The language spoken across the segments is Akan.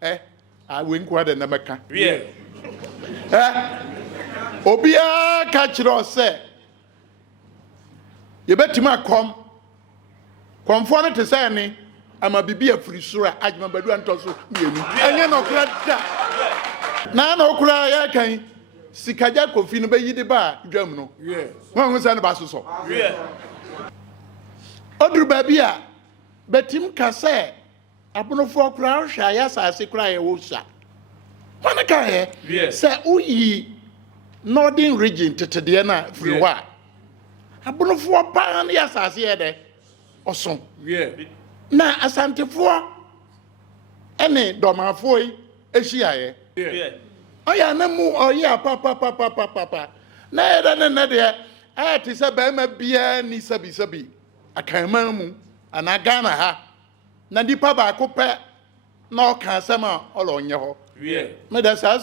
I wink what and America. Obia catch it all say. You bet him come for to say me. I'm a baby of free sura. I remember doing also. And you know, no cry. Can Sikaja Kofi no be yidi ba dwam no. Wan ho san ba so. Odru baby a betim ka say abonofo kra hwa ya sase kra ye wo sha. Wan ka he say uyi northern region tetede na free wa. Abonofo pa na ya sase ye de oso. Na asantefo ene domafo yi ehia ye. Oya na mu oya papa na era na de ti se ba ma bia ni sabi akanman mu ana Ghana ha na dipa ba ko pe na o kan sama olo nye ho me da sa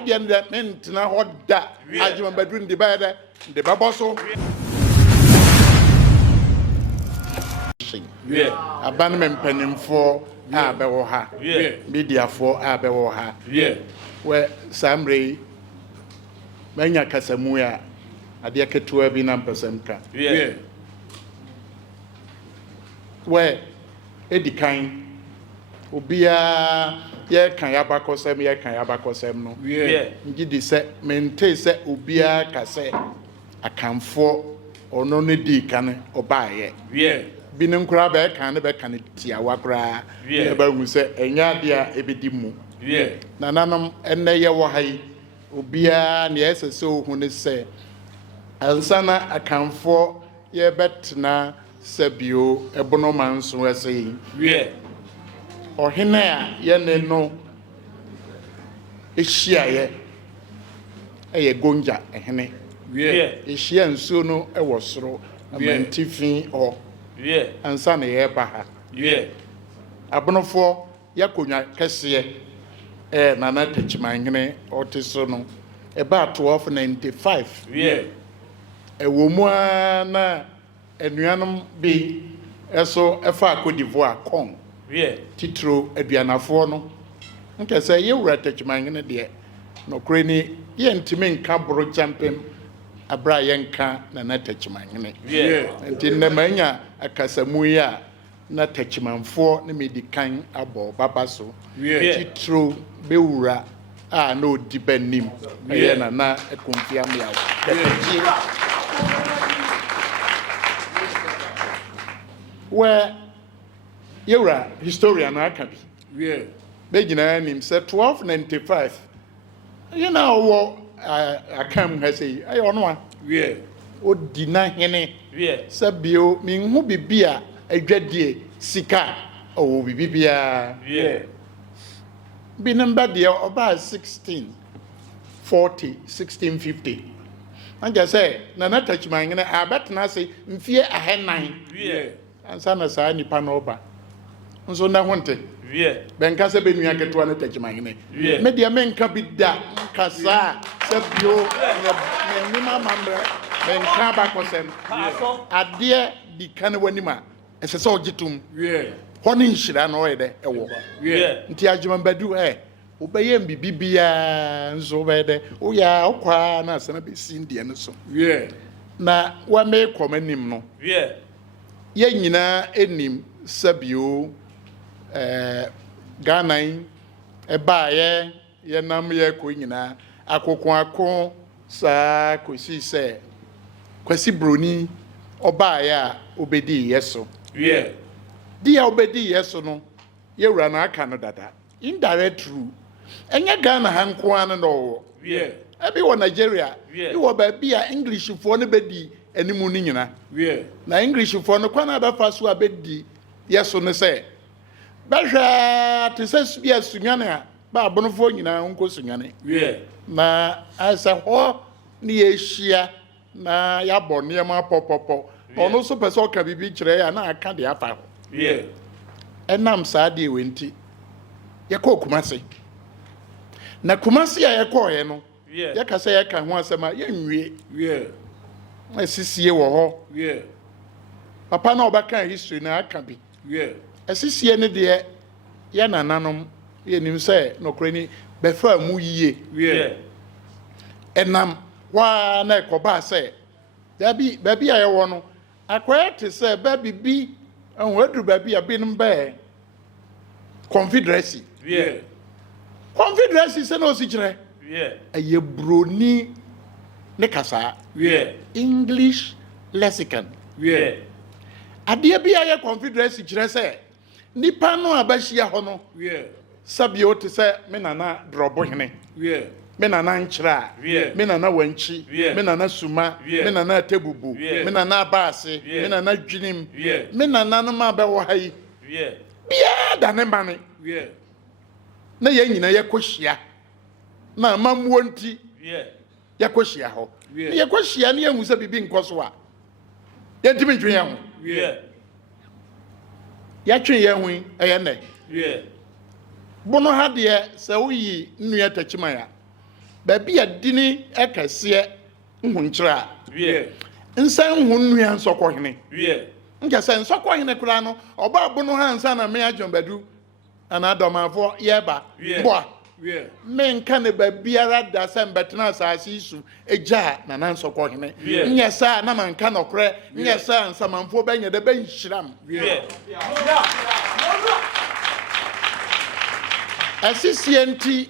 de ne mentina ho da ajima badru ndi ba de baboso aban me mpanimfo a be wo ha media fo a be wo ha we samre manya kasamu ya ade ketua bi na mpasamka we edikan obia ye kan yabakosem no ngidi se mente se obia kase akamfo ono ne di kan obaye bi ne nkura be kan tiawa kura e ba hu se enya dia ebedi mu nananom enne ye wo hai obia ne esese ohu ne se ansana akamfo ye betna sabio ebono manso ase o Hene a ye ne no ehia ye eye gonja ehene ehia nsuo no ewo soro amantifin o ansana ye ba ha abonofo yakonwa kese nana techimangene otiso no eba 1295 ewo mu na enuanom bi eso efa Cote d'Ivoire kon titro aduanafo no nke se ye wura techimangene de no kreni ye ntimi nka Bonokyempem abra ye nka nana techimangene ntinne manya akasamu ya na techimanfo ne medikan abo baba so titro bewura a no dibanim ye na ekonfiam ya where yura historian akabi begina nim say 1295 you know wo akam ha say ayo no a odina Hene sabio minhu bibia adwadie sika o bibia binamba de oba 1650 anja say na techimangene abetna say mfie ahenan ansa na saa nipa na oba nso na honte benka se benua keto na techimangene media menka bida kasa sabio ne mamamre benka ba kosem ade di kan wanima ese se ogitum honi nhira na oyede ewo nti ajimambadu obeye mbibibia nzo bede oya okwa na asana be sindie no so na wa me komanim no ye nyina enim sabio Ghana eba ye nam ye ko nyina akoko sa kosi se kwasi broni oba ya obedi yeso dia obedi yeso no ye wura na aka no dada indirect true enya Ghana hanko an no ebi wo Nigeria e wo ba bia English fo no bedi animu ni nyina na English fo no kwana ba fa so abedi yeso no se ba hwa te se bia sunwane a ba abonofo nyina nko sunwane na asa ho ni ehia na ya bone ma popopo ono so pese o ka bibi kire ya na aka de afa ho enam saa de wenti ye ko Kumasi na Kumasi ya ye ko ye no ye ka se ye ka ho asema ye nwie asisie wo ho papa na obaka history na aka bi asisie ne de ye nananom ye nim say no krani be fa mu yie enam wa na ekoba say baby aye wo no akwaya te say baby bi anwadu baby abinum be confederacy confederacy say no si kire aye broni ne kasa English lexicon adia bi aye confederacy kire say nipa no abahia ho no sabio te say me nana drobo hene me nana nchira me nana wanchi me nana suma me nana tebubu me nana baase me nana dwinim me nana no ma be wo hayi bia da ne mane na ye nyina ye kohia na mamuo nti ye kohia ho ye kohia na yehu se bibi nkoso a ye ntimi ntwe ye ho ya twe ye hu eye ne bono ha de se uyi nnua tachima ya baby adini ekase nhunkyira nsan hu nnua nsokọ hene nke se nsokọ hene kura no oba bono ha nsan na me ajombadu ana domafo yeba boa me nka ne babiara da se mbetena asasi su eja na nan nsokọ hene nya sa na man ka nokre nya sa nsamanfo benya de ben hyiram asisienti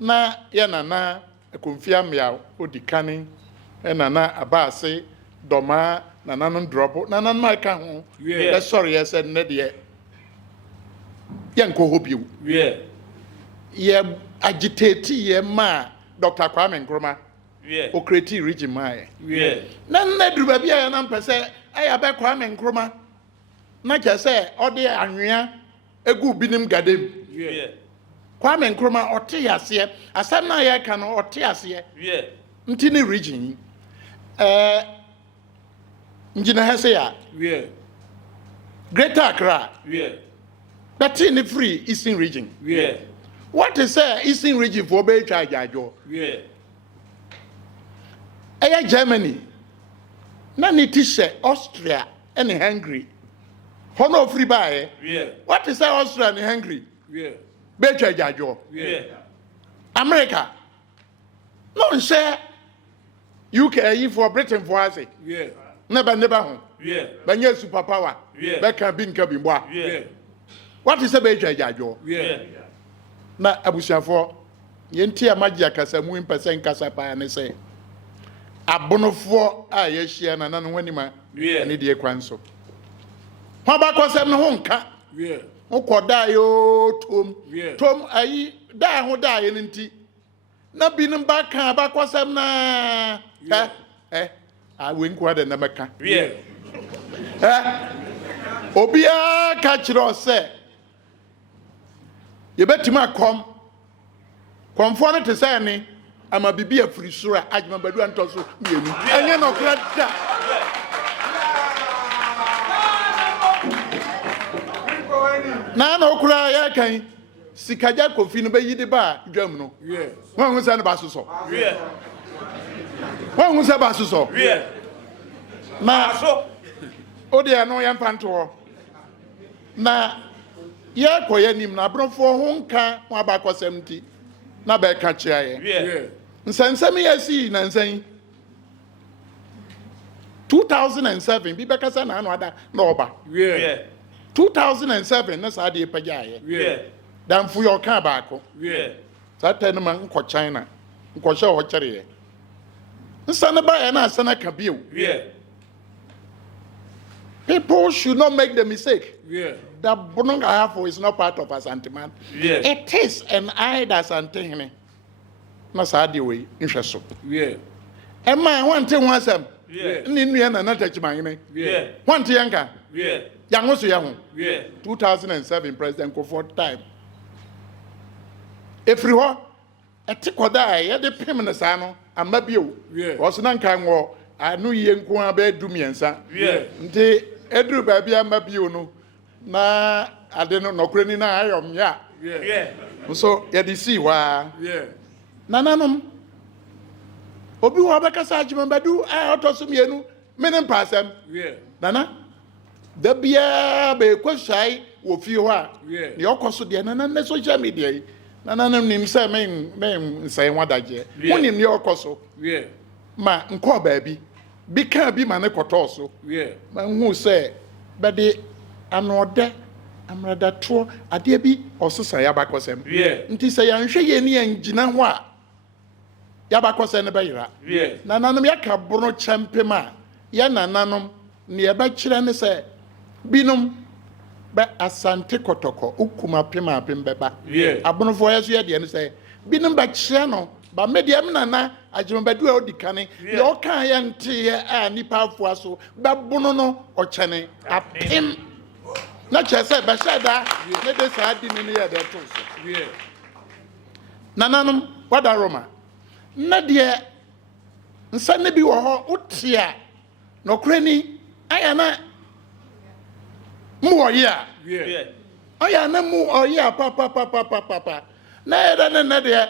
na ya nana Kofi amia odikane nana abase Dormaa nana no drop nana ma ka ho sorry yes said ne de yanko hobiu ye agitate ye ma Dr. Kwame Nkrumah o create region mai na duru bia ya na mpese aya be Kwame Nkrumah na ke se ode anwea egu binim gadem Kwame Nkrumah ote yase asam na ya ka no ote yase ntini region njina hase ya Greater Accra but in the free Eastern region what is Eastern region for be charge ajo Germany na ni tishe Austria and Hungary hono free buy what is Austria and Hungary Becha jajo. America. No share UK for Britain for us. Never home. Banya superpower. Beka bin kabimwa. What is a becha jajo? Na abusiafo yenti amagia kasa mu impesen kasa pa ne say. Abonofo a ye hia na nanu wanima ane de kwanso. Ho ba kwasem ne ho nka. Ukoda yo tom ayi da ho da ye nti na binim ba kan ba kwasam na a wen kwa de na meka obia ka kiro se ye betima komfo no te se ni ama bibi afiri sura ajima badu antoso mienu enye no kra da na okura ya kan sikaja Kofi no be yidi ba dwam no won hu se ne ba soso won hu se ba soso na so odi ano ya mpanto na ye koye nim na brofo ho nka wa ba kosem ti na ba ka chia ye nsansam ya si na nsan 2007 bi be kasa na anu ada na oba 2007 na sa de pajaye dan fu yo ka ba ko sa tanu man nko China nko hye ho kere ye nsa na ba ya na asana ka biu people should not make the mistake that Bononga Hafo is not part of Asanteman it is an eye that Santehene na sa de we nhwe so Emma wante ho asam ni nua na na tachimane wante yanka Yangoso yahu 2007 President Kofi time efriho etikoda ye de pem ne sa no amabio woso na nkan wo anu ye nko aba dumiensa nti edru ba bia amabio no na ade no nokrani na ayom ya so ye di si wa nananom obi wo abakasa ajimambadu a otosumienu menem pasem nana da bia be kwashai wo fie ho a ne okoso de na social media yi na nim say men say wadaje wonim ne okoso ma nko baabi bi ka bi ma ne koto so ma hu say bede anode amrada to ade bi osesa ya bakosem nti say yanhwe ye ne angina ho a ya bakosem ne bayira na nanom yaka Bonokyempem a ya nananom ne ya ba kire ne say binom ba asante kotoko ukuma pema beba abonofo yeso ye de ne say binom ba kire no ba mediam nana ajimabadu a odikane ye oka ya nte ye a nipa afo aso ba bono no ochene apem na chese ba shada ne de sa adi ne ye de to so nananom wada Roma na de nsa ne bi wo ho utia no krani ayana mu oya aya na mu oya papa na era na de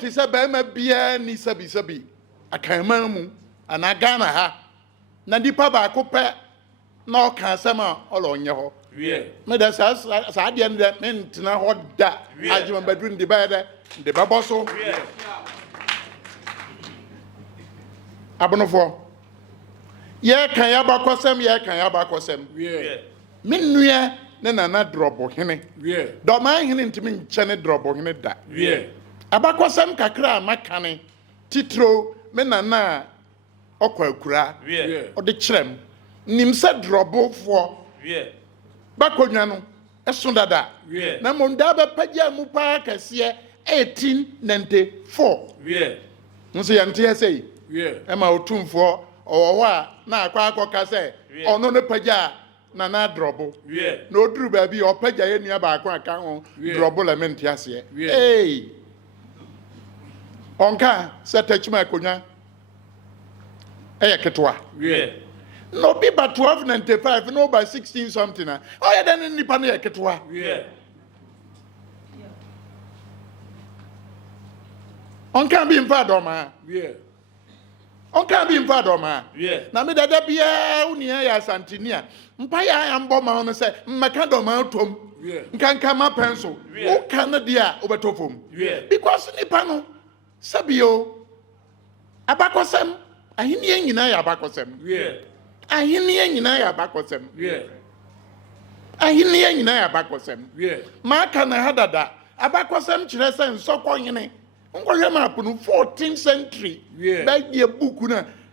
ti se ba ma bia ni sabi akanman mu ana Ghana ha na dipa ba ko pe na o kan sama olo nye ho me da sa de ne mentina ho da ajima badru ndi ba de ba boso abonofo ye kan ya ba kosem minua ne nana drobo hene Dormaa hene ntimi nkyene drobo hene da abakosem kakra makane titro me nana okwakura ode kyerem nim se drobo fo bakonwa no eso dada na monda ba pagya mu pa kase 1894 nso yante yesei ema otumfo owo a na akwa kase ono ne pagya nana drobo no oduru ba bi opagya ye nua ba akwa aka ho drobo la menti ase onka setachima konya ketwa no be by 1295 no by 16 something ya then nipa na ketwa onka bi mfa Dormaa na me dada bia unia ya santinia mpa ya ambo ma no se mmeka Dormaa tom nkanka ma pencil o kan dia obetofom because nipa no sabio abakosem ahini nyina ya abakosem ahini nyina ya abakosem ma kana hadada abakosem kire se nsokwo nyene ngwohwe map no 14th century ba die book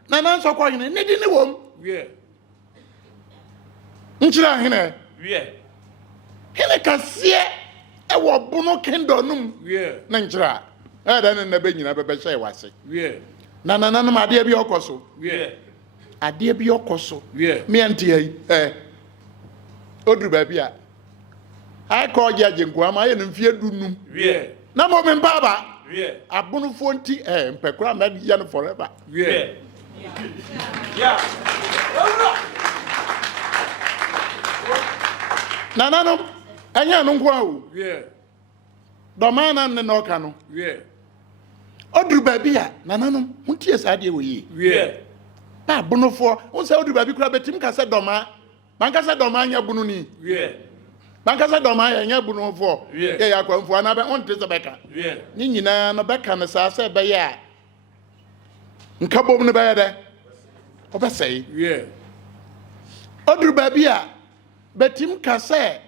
na nsokwo nyene ne di ne wom nchira hene hene kasie e wo bono kingdom na nchira dan na be nyina be hye wase na ade bi okoso me ante yi oduru ba bia I call ya jengu ama ye nfie dunum na mo me baba abono fonti mpekura na ya no forever na no anya no nko awo Dormaa na ne no ka no oduru ba bia na no huntie sa de wo yi na abono fo won say oduru ba bi kura betim ka se Dormaa man ka se Dormaa nya bunu ni bankasa Dormaa ya nya bunu fo ya kwamfo na be on tese beka ni nyina no beka ne sa se be ya nka bom ne be ya de obesei oduru ba bia betim ka se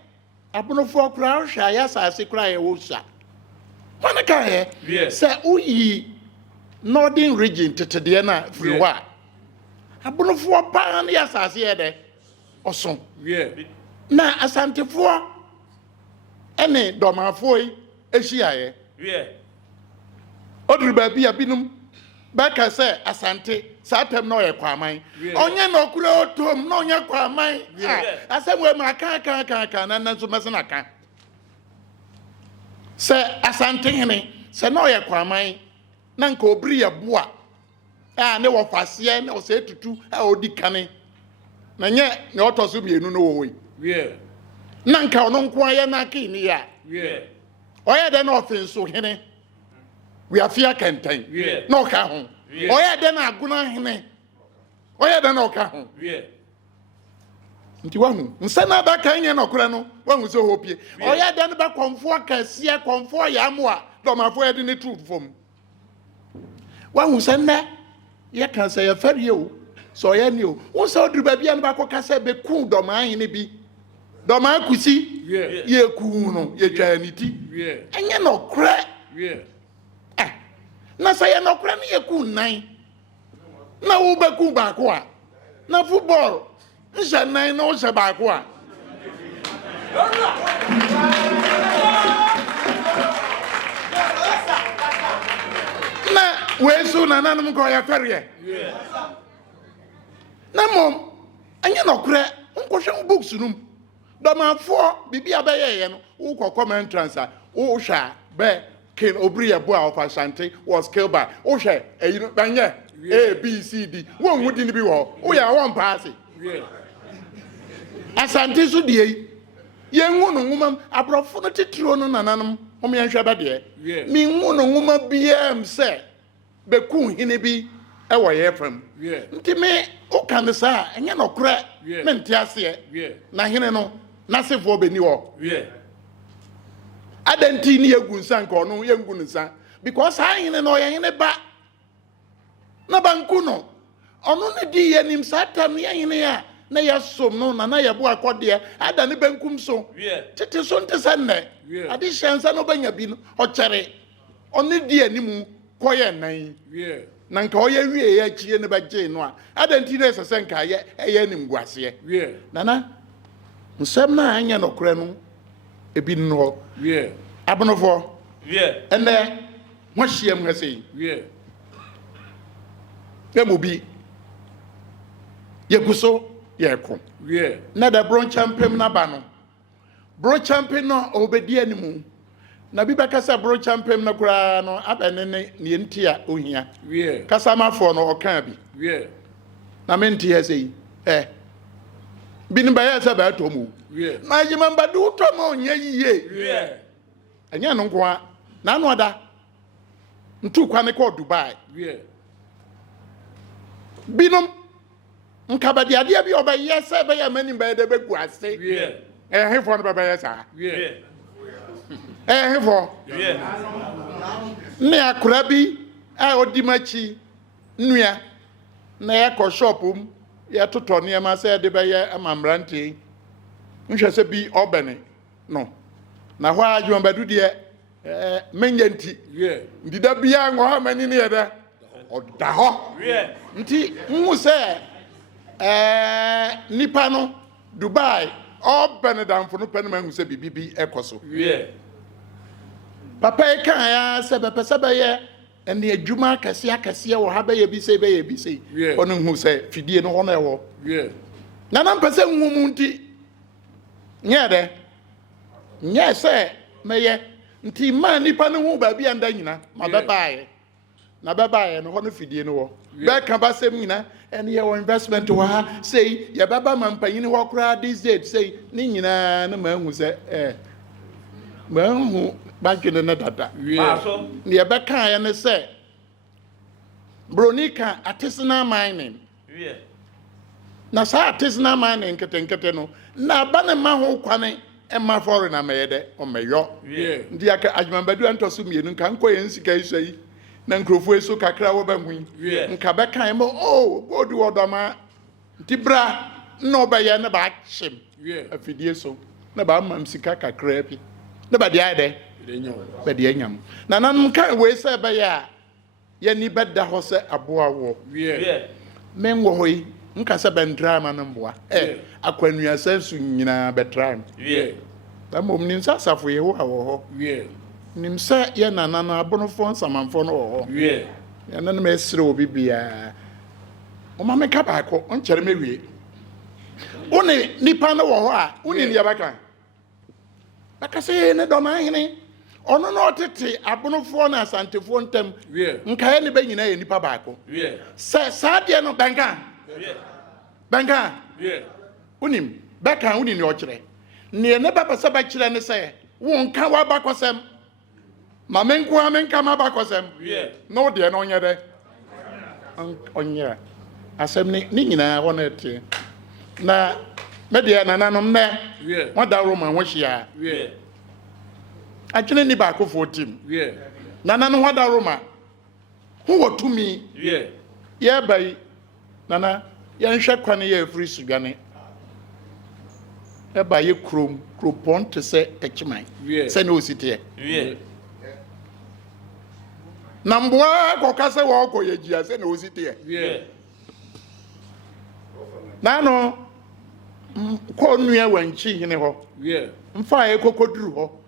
abono fo kura hwa ya sa se kura ya wo sha wana ka he se uyi northern region tetede na free wa abono fo pa na ya sa se ye de oson na asantefo ene Dormaafo yi ehyiaye oduru ba bia binum baka se asante satem na oye kwaman onye na okura otom na onye kwaman asemwe ma ka na nso mesena ka se asante hene se na oye kwaman na nka obiri ya boa ne wo fase na o se tutu odi kane na nye ne otoso mienu no wo na nka ono nko aye na aka ni ya oye de na offense hene we afia kenten na oka ho oye de na aguna hene oye de na oka ho nti wahu nsana ba kan ye no kora no wahu so hopie oya dan ba konfo akasia konfo ya mo a domafo ye de ne truth fom wahu sanna ye kan say afare o so ye ni o wo so duru ba bia no ba ko kasa be ku doma hene bi doma kusi ye ku no ye twa ni ti enye no kora na say ye no kora ne ye ku nan na wo ba ku ba ko a na football nse nan na wo se ba ko a na wesu na nanum ko ya fere na mom anya no kure nkohwe books num domafo bibia be ye no wo kokọ entrance a wo hwa be kin obriye bo a of Ashanti was killed by wo hwe eyi banye A B C D wo nwudi ni bi wo wo ya won pass Asante so die ye nwu no nwuma abrofo no titiro no nananum o me hwa ba de mi nwu no nwuma biem se be ku hine bi e wo ye fam nti me o kan sa enye no kora me ntiase na hine no na sefo be ni wo adanti ni egu nsa nka ono ye ngu nsa because ha hine no ye hine ba na banku no ono ne di ye nim satam ye hine ya na ya som no na ya bo akode ada ne bankum so tete so nte sanne ade hyansa no banya bi no o kere oni di animu koye nan na nka o ye wie ya chie ne ba je no a ada nti na sese nka ye eye nim guase nana nsem na anya no kore no ebi no abonofo ene mo hiem hase Emubi Yeguso Yeko. Na da Bonokyempem na ba no. Bonokyempem no obedi animu. Na bi bakasa Bonokyempem na kura no abenene ne ntia ohia. Kasa mafo no oka bi. Na menti hese bi ni ba ya sa ba to mu. Na jima ba du to mo nya yiye. Anya no nko a na no ada. Ntu kwa ne ko Dubai. Binom nkabadi ade bi oba yesa be ya mani ba de be guase hefo no baba yesa hefo ne akura bi a odimachi nua na ya ko shopum ya toto ne ma se de be ya amamrante nhwe se bi obene no na ho adwon badu de menyanti ndida bia ngo ha mani ne yeda oda ho nti nwu se nipa no Dubai all benedamfo no pene mangu se bibibi ekoso papa e kan ya se be pese be ye ene adwuma akase wo ha be ye bi se ono hu se fidie no hono e wo na na pese nwu mu nti nye de nye se meye nti ma nipa no hu ba bi anda nyina ma be baaye na baba no hono fidie no wo be ka ba sem nyina ene ye investment wo ha sei ye baba mampanyin wo kra this date sei ni nyina na ma hu se ma hu ba dwene na dada so ne be kan ye ne se bronika artisanal mining na sa artisanal mining ketenkete no na ba ne ma ho kwane e ma foreigner ma ye de o meyo ndi aka adwumabadu antoso mienu kan ko ye nsika isoi na nkrofo eso kakra wo banhu nka be kan mo odu odoma tibra no ba ye na ba chim afidie so na ba mam sika kakra bi na ba dia de ba dia nyam na nan kan we se ba ya ye ni beda ho se aboa wo men wo hoyi nka se ben drama no mboa akwanua sensu nyina betram ba mom ni nsasafo ye wo ha wo ho nimsa ye nanana abonofo nsamanfo no ho ye nanana me sire obi bia o ma me ka ba ko on kere me wie one nipa no wo ho a one ni yabaka baka se ne do ma hene ono no tete abonofo na asantefo ntem nka ye ne ba nyina ye nipa ba ko se saade no benga unim baka uni ni o kire ne ne baba se ba kire ne se wo nka wa ba kosem ma menko amenka ma ba kosem no de no nye de onye asem ni nyina ho na te na Media nananom ne. Yeah. Wada Roma washia. Yeah. Actually ni ba ko 14. Yeah. Nananom wada Roma. Who were to me? Yeah. Yeah, by Nana, yan shak kwane ye free sugane. Yeah, by ye cropon to say echimai. Yeah. Say no city. Yeah. Nambwa kokase wako ye jia say no city. Yeah. Nano ko nua wanchi hene ho. Yeah. Mfa ye kokoduru ho.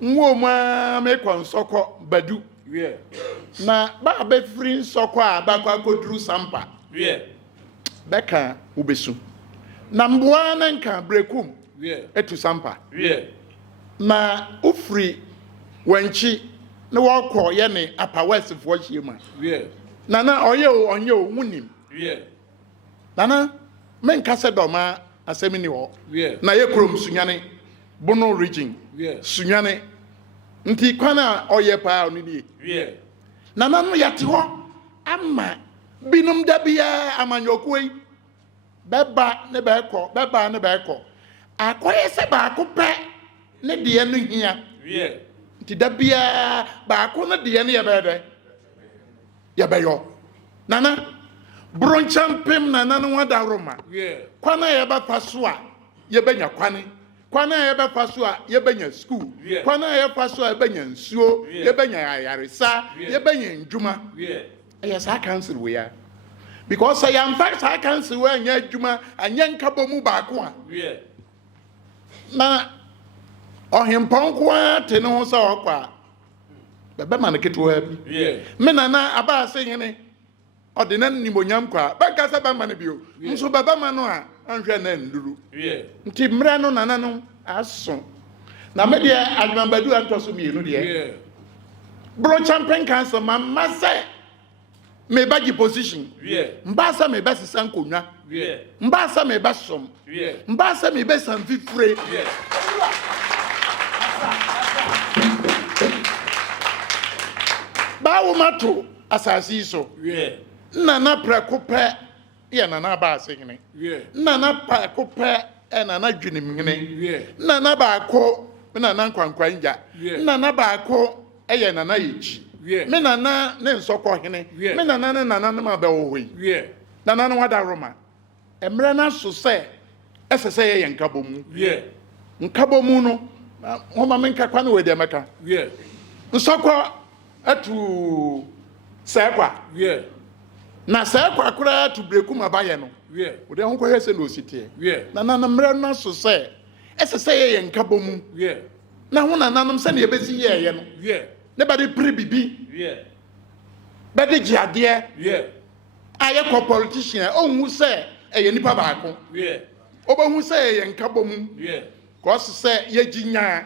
Nwo ma me konsoko badu. Yeah. Na ba be free nsoko a ba kwa koduru sampa. Yeah. Beka ubesu. Na mboa na nka brekum. Yeah. Etu sampa. Yeah. Na ufri wanchi na wako ye ne apa west fo hiema. Yeah. Nana oye onye o wunim. Yeah. Nana men kase Dormaa asemi ni ho. Yeah. Na ye krom sunyane Bono region. Yeah. Sunyane nti kwana oye pa oni die. Yeah. Nana no yate ho ama binum da bia amanyokoi beba ne beko akoye se ba ko pe ne de no hia. Yeah. Nti da bia ba ko ne de ne ye beyo nana Bonokyempem nana no wada Roma. Yeah. Kwana ye ba faso a ye benya kwana ye ba faso a ye benya school. Yeah. Kwana ye faso a ye benya nsuo. Yeah. Ye benya ayaresa. Yeah. Ye benya ndwuma. Yeah. Yes, I cancel we are. Because I am fact I cancel we anya ndwuma anya nkabo mu ba ko a. Yeah. Na ohempon ko ate ne ho sa okwa. Bebe man keto ha bi. Yeah. Me nana aba se hene. Ode na nimonyam kwa. Ba ka sa ba man bio. Nso baba man no a anhwe na nduru. Yeah. Nti mra no nana no aso. Na me de adwambadu antoso mienu de. Yeah. Bonokyempem cancer mama say me bagi position. Yeah. Mbasa me basi sankonwa. Yeah. Mbasa me basom. Yeah. Mbasa me besan fifre. Yeah. Ba wo mato asasi so. Yeah. Nana prekope ye nana ba asehene. Yeah. Nana prekope e nana dwenim hene. Yeah. Nana ba ko nana nkwankwanja. Yeah. Nana ba ko eye nana yichi. Yeah. Me nana ne nsoko hene. Yeah. Me nana ne nana ne ma be wo hoi. Yeah. Nana no wada Roma. Emre na so se esese ye nkabomu. Yeah. Nkabomu no homa menka kwa no we de meka. Yeah. Nsoko atu sekwa. Yeah. Na sekwa kura atu brekum abaye no. Yeah. Wo de honko hese no sitie. Yeah. Nana na mre na so se esese ye nkabomu. Yeah. Na ho nananum se na ye besi ye no. Yeah. Ne ba de pribibi. Yeah. Ba de giade. Yeah. Aye ko politician ohun se eye nipa baako. Yeah. Obohu se ye nkabomu. Yeah. Ko se ye ginya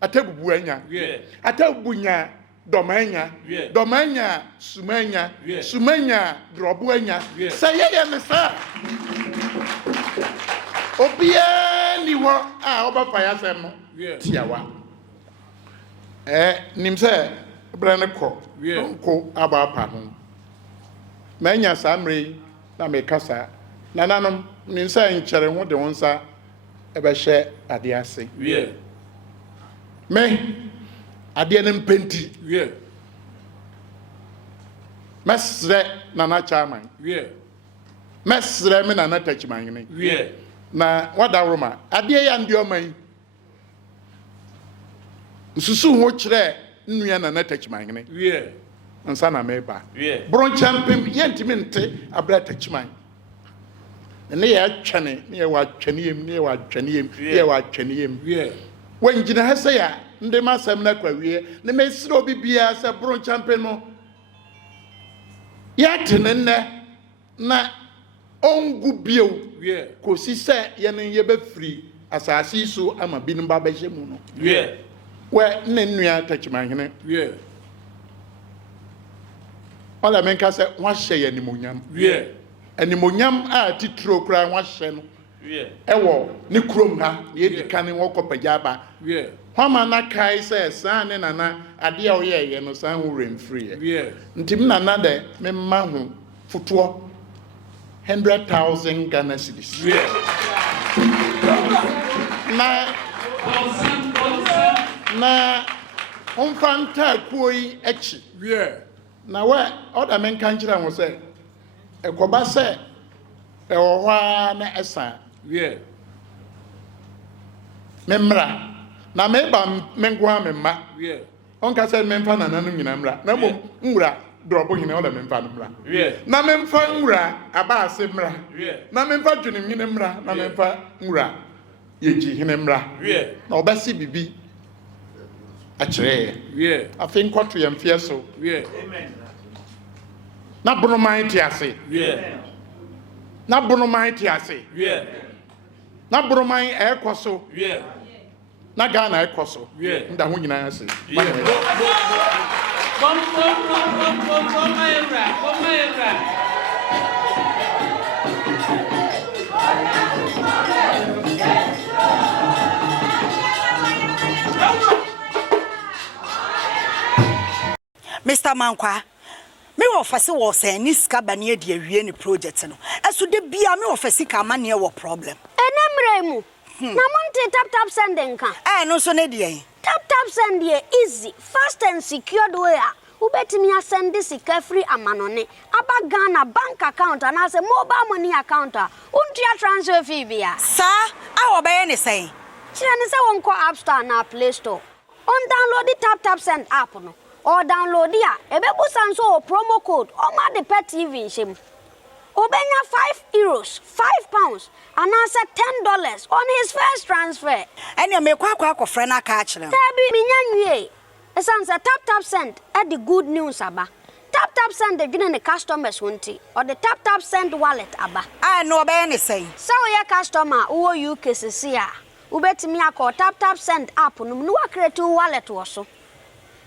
atabubu anya. Yeah. Atabubu nya domanya. Yeah. Domanya sumanya. Yeah. Sumanya drobu anya. Yeah. Say ye me sa. Obia ni wo a oba fa ya sem no. Yeah. Tiawa. Nim se brane ko. Yeah. Ko aba pa ho. Manya samre na me kasa. Nananom nim se nkyere ho de wonsa ebe hye ade ase. Yeah. Me ade ne mpenti. Yeah. Mesre nana chairman. Yeah. Mesre me nana tachiman ni. Yeah. Na wada Roma ade ya ndi oman. Nsusu ho kire nnua nana tachiman ni. Yeah. Nsa na meba. Yeah. Bonokyempem yentimi nte abra tachiman. Ne ya twene, ne ya wa twene yem, ne ya wa twene yem, ne ya wa twene yem. Yeah. Wanjina hese ya nde masem na kwawie ne mesire obi bia se Bonokyempem no ya tenenne na ongu bio Yeah. kosi se ye ne ye be free asasi so ama binum ba ba hye mu no. Yeah. We ne nnua tachiman hene Yeah. ola menka se wa hye ye nimonyam. Yeah. Animonyam a titro kra wa hye no. Yeah. Ewo ne krom ha ye dikane wo kopagaba. Yeah. Hwama na kai se san ne nana ade a oye ye no san ho remfree. Yeah. Ntim nana de me ma ho foto 100,000 Ghana cedis. Yeah. na onfanta kuoi echi na wa oda men kan kira ho se ekoba se e wo hwa na esa memra na meba mengwa memma onka se memfa nananu nyina mra na bom nwura drobo hine oda memfa no mra na memfa nwura aba ase mra na memfa dwunim hine mra na memfa nwura yeji hine mra na obasi bibi achire afi nkwoto ye mfie so amen na bonoman ti ase na bonoman ti ase na bonoman ekoso na Ghana ekoso nda ho nyina ase Mr. Mankwa, me office was a niska bani di awie ni project no. Eso de bia me office ka mane wo problem. Enemremu. Na monte tap sending kan. No so ne de. Tap send here easy, fast and secured way. Ubetimi send this free amanone. Aba Ghana bank account and as a mobile money account. Untia transfer fee bia. Sir, I obey any say. Chine se won ko App Store na Play Store. On download the tap send app no. Or download ya. Ebebu sanso promo code. O ma de pet TV shim. Obenya €5, £5, and answer $10 on his first transfer. And you make kwa friend na catch them. Tabi minyanwe. Esansa tap send at the good news aba. Tap send the giving the customers won't or the tap send wallet aba. I know about anything. So your customer who you cases here. Ubetimi akọ tap send app no no create wallet wo so.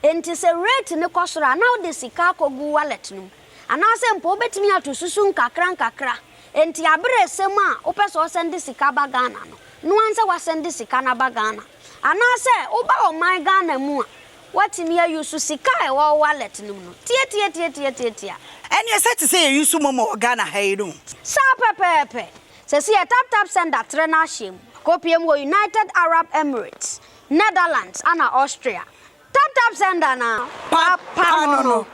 Enti se rate ne kosora now the sika ko gu wallet no. Anase mpo betimi atosusu nkakra enti abere sem a opeso send sika ba Ghana no anse wa send sika na ba Ghana anase oba o my Ghana mu a watimi use sika e wo wallet no tie and you said to say you use momo Ghana hayiru sa pepepe se si tap send that trainer shim kopiem wo United Arab Emirates Netherlands and Austria tap send na papa no